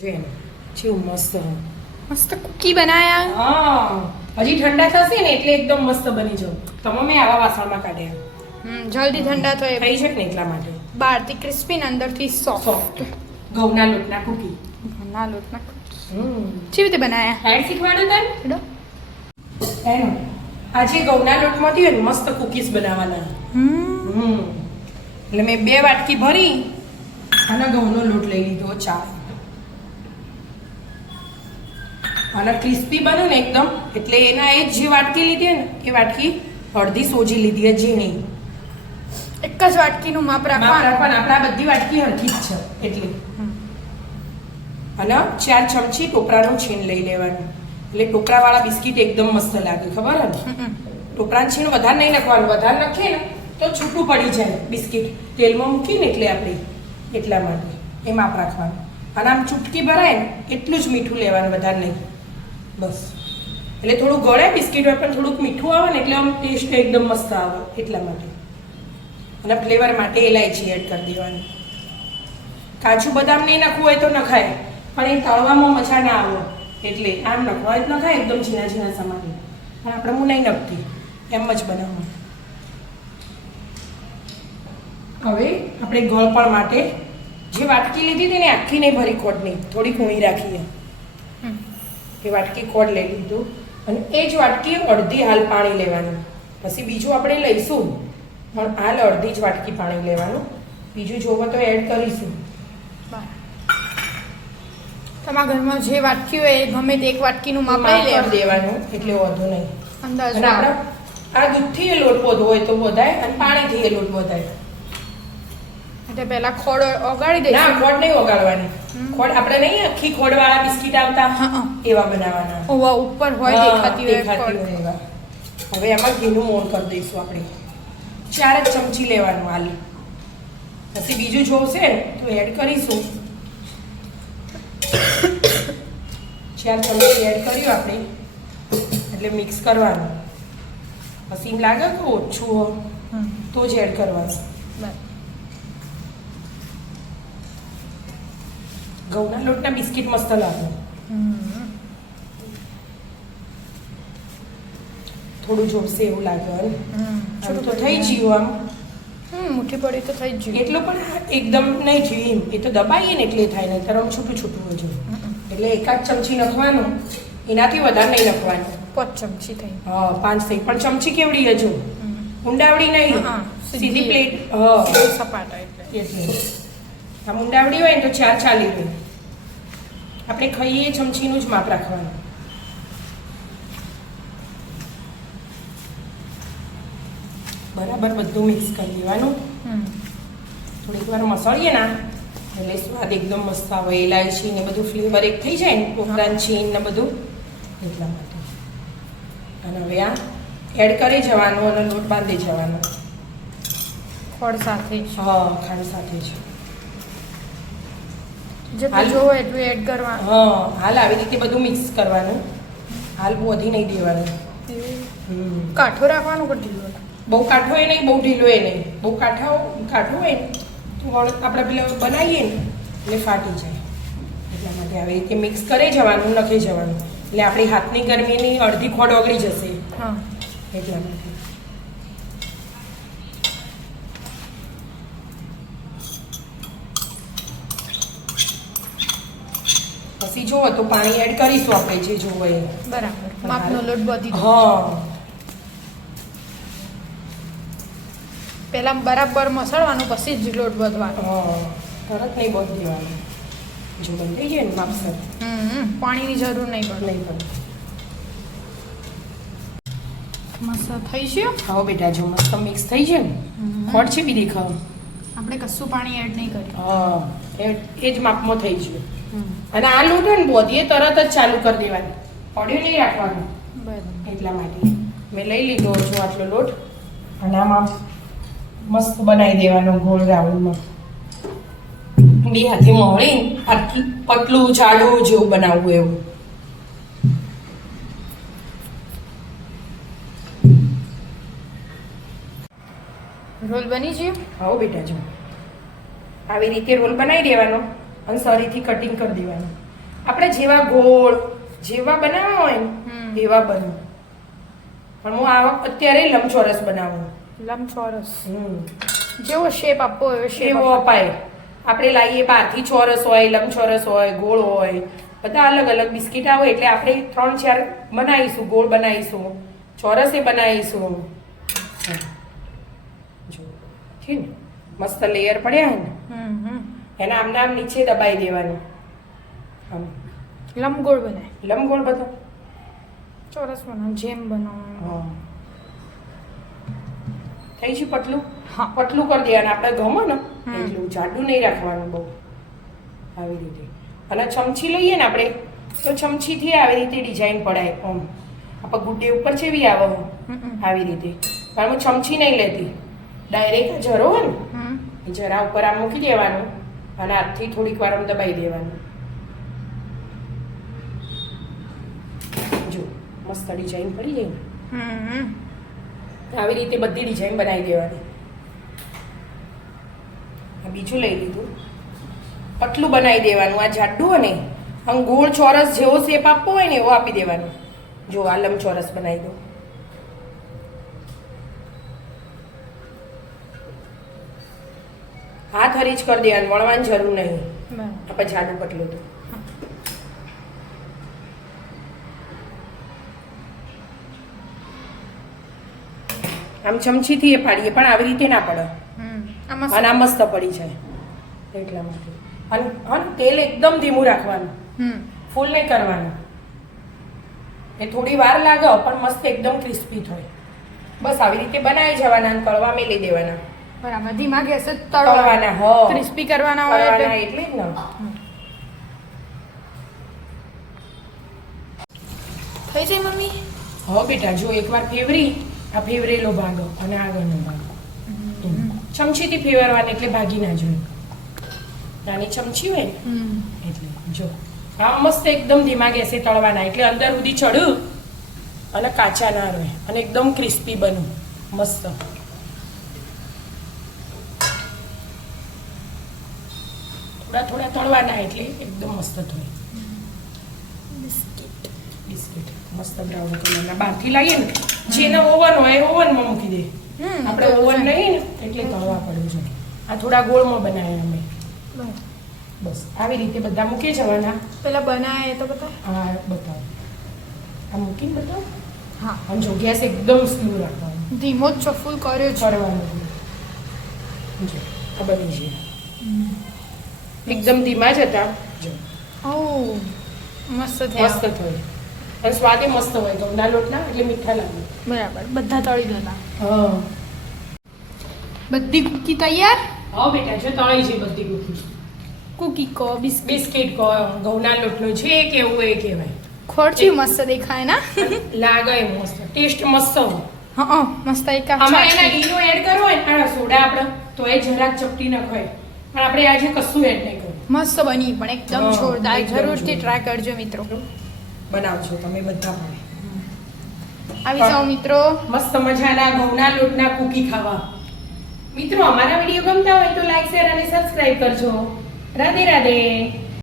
જેવું મસ્ત મસ્ત કુકી બનાયા. હા હજી ઠંડા થશે ને એટલે એકદમ મસ્ત બની જાવ. તમે મેં આવા વાસણમાં કાઢ્યા. જલ્દી ઠંડા થાય થઈ જાય ને એટલા માટે. બહારથી ક્રિસ્પી ને અંદરથી સોફ્ટ. ઘઉંના લોટના કુકી. ઘઉંના લોટના કુકી. કેવી રીતે બનાયા? હેડ શીખવાડો તને. એનો આજે ઘઉંના લોટમાંથી હોય ને મસ્ત કુકીઝ બનાવવાના. એટલે મેં 2 વાટકી ભરી અને ઘઉંનો લોટ લઈ લીધો 4. અને ક્રિસ્પી બન્યું ને એકદમ એટલે એના એ જે વાટકી લીધી ને એ વાટકી અડધી સોજી લીધી ઝીણી. એક જ વાટકીનું માપ રાખવાનું. આપણા બધી વાટકી હરખી જ છે એટલે. અને 4 ચમચી ટોપરાનું છીણ લઈ લેવાનું. એટલે ટોપરાવાળા બિસ્કિટ એકદમ મસ્ત લાગે, ખબર હે ને? ટોપરાનું છીણ વધારે નહીં નાખવાનું. વધારે નાખીએ ને તો છૂટું પડી જાય બિસ્કિટ. તેલમાં મૂકીને એટલે આપણે એટલા માટે એ માપ રાખવાનું. અને આમ ચૂટકી ભરાય ને એટલું જ મીઠું લેવાનું, વધારે નહીં. બસ એટલે થોડું ગળે બિસ્કિટ હોય પણ થોડુંક મીઠું આવે ને એટલે આમ ટેસ્ટ એકદમ મસ્ત આવે એટલા માટે. અને ફ્લેવર માટે ઇલાયચી એડ કરી દેવાની. કાજુ બદામ નહીં નાખવું હોય તો નખાય, પણ એ તળવામાં મજા ના આવે એટલે આમ નખવા હોય તો નખાય એકદમ ઝીણા ઝીણા સમારે. પણ આપણે હું નહીં નખતી, એમ જ બનાવવાનું. હવે આપણે ગળપણ માટે જે વાટકી લીધી હતી ને આખી નહીં ભરી કોડની, થોડી કૂણી રાખીએ. એ વાટકી કોડ લઈ લીધું અને એ જ વાટકી અડધી હાલ પાણી લેવાનું. પછી બીજું આપણે લઈશું પણ હાલ અડધી જ વાટકી પાણી લેવાનું. બીજું જોવો તો એડ કરીશું. તમારા ઘરમાં જે વાટકી હોય એ ગમે તે એક વાટકીનું માપ લઈ દેવાનું એટલે વાંધો નહીં. અંદાજ અને આપણે આ દૂધથી એ લોટ બધો હોય તો બધાય અને પાણીથી એ લોટ બધાય. એટલે પહેલા ખોડ ઓગાળી દે. ના, ખોડ નહીં ઓગાળવાની. ખોડ આપણે નહીં આખી ખોડવાળા બિસ્કિટ આવતા એવા બનાવવાના. ઓવા ઉપર હોય દેખાતી હોય એવા. હવે એમાં ઘીનું મોણ કરી દઈશું આપણે. 4 જ ચમચી લેવાનું હાલ. પછી બીજું જોશે ને તો એડ કરીશું. 4 ચમચી એડ કર્યું આપણે એટલે મિક્સ કરવાનું. પછી એમ લાગે કે ઓછું હોય તો જ એડ કરવાનું. ઘઉંના લોટના બિસ્કિટ મસ્ત લાગે. થોડું જોશે એવું લાગે. આમ તો થઈ ગયું. આમ મુઠ્ઠી પડી તો થઈ જ ગયું. એટલું પણ એકદમ નહીં થયું એમ. એ તો દબાઈએ ને એટલે થાય, નહીં તરમ છૂટું છૂટું હોય છે. એટલે 1 ચમચી નાખવાનું, એનાથી વધારે નહીં નાખવાનું. 5 ચમચી થઈ. 5 થઈ. પણ ચમચી કેવડી હજુ ઊંડાવડી નહીં, સીધી પ્લેટ. સપાટ એટલે આમ ઊંડાવડી હોય ને તો 4 ચાલી રહે. આપણે ખાઈએ ચમચીનું જ માપ રાખવાનું. બરાબર બધું મિક્સ કરી દેવાનું. થોડીક વાર મસળીએ ના એટલે સ્વાદ એકદમ મસ્ત આવે. ઇલાયચી ને બધું ફ્લેવર એક થઈ જાય ને, ટોપરાનું છીણ ને બધું એટલા માટે. અને હવે આ એડ કરી જવાનું અને લોટ બાંધી જવાનો ખોડ સાથે. ખાંડ સાથે જ. જેટલું જોવો એટલું એડ કરવાનું. હાલ આવી રીતે બધું મિક્સ કરવાનું. હાલ બહુ વધી નહીં દેવાનું. કાઠો રાખવાનું કે ઢીલો? બહુ કાઠો એ નહીં, બહુ ઢીલો એ નહીં. બહુ કાઠો હોય ને તો આપણે પેલા બનાવીએ ને એટલે ફાટી જાય. એટલા માટે આવી રીતે મિક્સ કરી જવાનું, નખી જવાનું. એટલે આપણી હાથની ગરમીની અડધી ખોડ ઓગળી જશે. એટલા માટે. પછી જોવો તો પાણી એડ કરીશું આપણે જે જોવો એ. બરાબર. માપનો લોટ બધી. પહેલા બરાબર મસળવાનું પછી જ લોટ બધવાનો. તરત નહીં બધ દેવાનું. જો બંધાઈ જાય ને માપસર. પાણીની જરૂર નહીં પડે. મસ્ત થઈ ગયો. ખાઓ બેટા, જો મસ્ત મિક્સ થઈ જાય ને ખોડ છે બી દેખાવ. આપણે કશું પાણી એડ નહીં કર્યું. એ જ માપમાં થઈ ગયું. અને આ લોટ હોય ને બોધીએ તરત જ ચાલુ કરી દેવાની. પડ્યું નહીં રાખવાનું. એટલા માટે મેં લઈ લીધો છું આટલો લોટ અને આમાં મસ્ત બનાવી દેવાનો ગોળ રાઉન્ડમાં. 2 હાથે મોળીને આટલું પતલું જાડું જેવું બનાવવું એવું. રોલ બની ગયો. બેટા જો આવી રીતે રોલ બનાવી દેવાનો અને સરીથી કટિંગ કરી દેવાનું. આપણે જેવા ગોળ જેવા બનાવવા હોય ને એવા બને. પણ હું અત્યારે લંબચોરસ બનાવું. લંબચોરસ હમ જેવો શેપ આપવો એવો શેપ એવો અપાય. આપણે લાવીએ બહારથી ચોરસ હોય, લંબચોરસ હોય, ગોળ હોય, બધા અલગ અલગ બિસ્કિટ આવે એટલે આપણે 3-4 બનાવીશું. ગોળ બનાવીશું, ચોરસે બનાવીશું. જો છે ને મસ્ત લેયર પડ્યા ને એના આમને આમ નીચે દબાઈ દેવાનું. આમ લંબગોળ બને, લંબગોળ બધો. ચોરસ બનાવ, જેમ બનાવ. હા થઈ ગયું પતલું. હા. પતલું કરી દેવાનું. આપણે ગમો ને એટલું જાડું નહીં રાખવાનું બહુ. આવી રીતે. અને ચમચી લઈએ ને આપણે તો ચમચીથી આવી રીતે ડિઝાઇન પડાય. આમ આપણે ગુડ્ડે ઉપર જેવી આવે આવી રીતે. પણ હું ચમચી નહીં લેતી, ડાયરેક્ટ જરો હોય ને એ જરા ઉપર આમ મૂકી દેવાનું અને હાથથી થોડીક વાર આમ દબાઈ દેવાનું. જો મસ્ત ડિઝાઇન પડી જાય ને આવી રીતે બધી ડિઝાઇન બનાવી દેવાની. આ બીજું લઈ લીધું, પતલું બનાવી દેવાનું. આ જાડું હોય ને આમ ગોળ ચોરસ જેવો શેપ આપવો હોય ને એવો આપી દેવાનો. જો આ લંબચોરસ બનાવી દો. હાથ હરી જ કરી દેવાનું, વળવાની જરૂર નહીં. આપણે જાડું પતલું તો આમ ચમચીથી એ પાડીએ પણ આવી રીતે ના પડે. અને આ મસ્ત પડી જાય એટલા માટે. અને તેલ એકદમ ધીમું રાખવાનું, ફૂલ નહીં કરવાનું. એ થોડી વાર લાગે પણ મસ્ત એકદમ ક્રિસ્પી થાય. બસ આવી રીતે બનાવી જવાના અને તળવા મેલી દેવાના. બરાબર, ધીમા ગેસે તળવાના. હા, ક્રિસ્પી કરવાના હોય તળવાના એટલે જ ને. થઈ જાય મમ્મી. હા બેટા, જો એકવાર ફેવરી, આ ફેવરેલો ભાગ અને આગળનો ભાગ ચમચીથી ફેરવવાનું એટલે ભાગી ના જોઈએ. નાની ચમચી હોય ને એટલે જો આ મસ્ત એકદમ ધીમા ગેસે તળવાના એટલે અંદર સુધી ચડ્યું અને કાચા ના રહે અને એકદમ ક્રિસ્પી બનું મસ્ત. થોડા થોડા તળવાના એટલે એકદમ મસ્ત થાય. બિસ્કિટ મસ્ત બ્રાઉન કલરના બહારથી લાવીએ ને, જેને ઓવન હોય ઓવનમાં મૂકી દે. આપણે ઓવન નહીં ને એટલે તળવા પડે છે. આ થોડા ગોળમાં બનાવ્યા અમે. બસ આવી રીતે બધા મૂકી જવાના. પેલા બનાવે તો બતા. હા બતાવો, આ મૂકીને બતાવો. હા, અને જો ગેસ એકદમ સ્લો રાખવાનો, ધીમો જ ફૂલ કર્યો છે. કરવાનું. જો આ બની છે એકદમ ધીમા જ હતા. જો ઓહ મસ્ત થયા. મસ્ત થયું અને સ્વાદે મસ્ત હોય. ઘઉંના લોટના એટલે મીઠા લાગે. બરાબર, બધા તળી દેતા. હા બધી કુકી તૈયાર. હા બેટા, જો તળી છે બધી કુકી. કુકી કો બિસ્કિટ બિસ્કિટ કહો, ઘઉંના લોટનો જે કેવું એ કહેવાય. ખોરચી મસ્ત દેખાય ના. લાગે મસ્ત, ટેસ્ટ મસ્ત હોય. હા મસ્ત એક આમાં એના ઈનો એડ કરવો હોય ને સોડા આપણે તો એ જરાક ચપટી નખાય. પણ આપણે આજે કશું એડ નહીં કરવું. મસ્ત બની પણ એકદમ હા, જોરદાર. એકદમ જરૂરથી જોરદાર. ટ્રાય કરજો મિત્રો. બનાવજો તમે બધા પણ. આવી જાઓ મિત્રો. મસ્ત મજાના ઘઉંના લોટના કુકી ખાવા. મિત્રો અમારા વિડીયો ગમતા હોય તો લાઈક શેર અને સબસ્ક્રાઇબ કરજો. રાધે રાધે.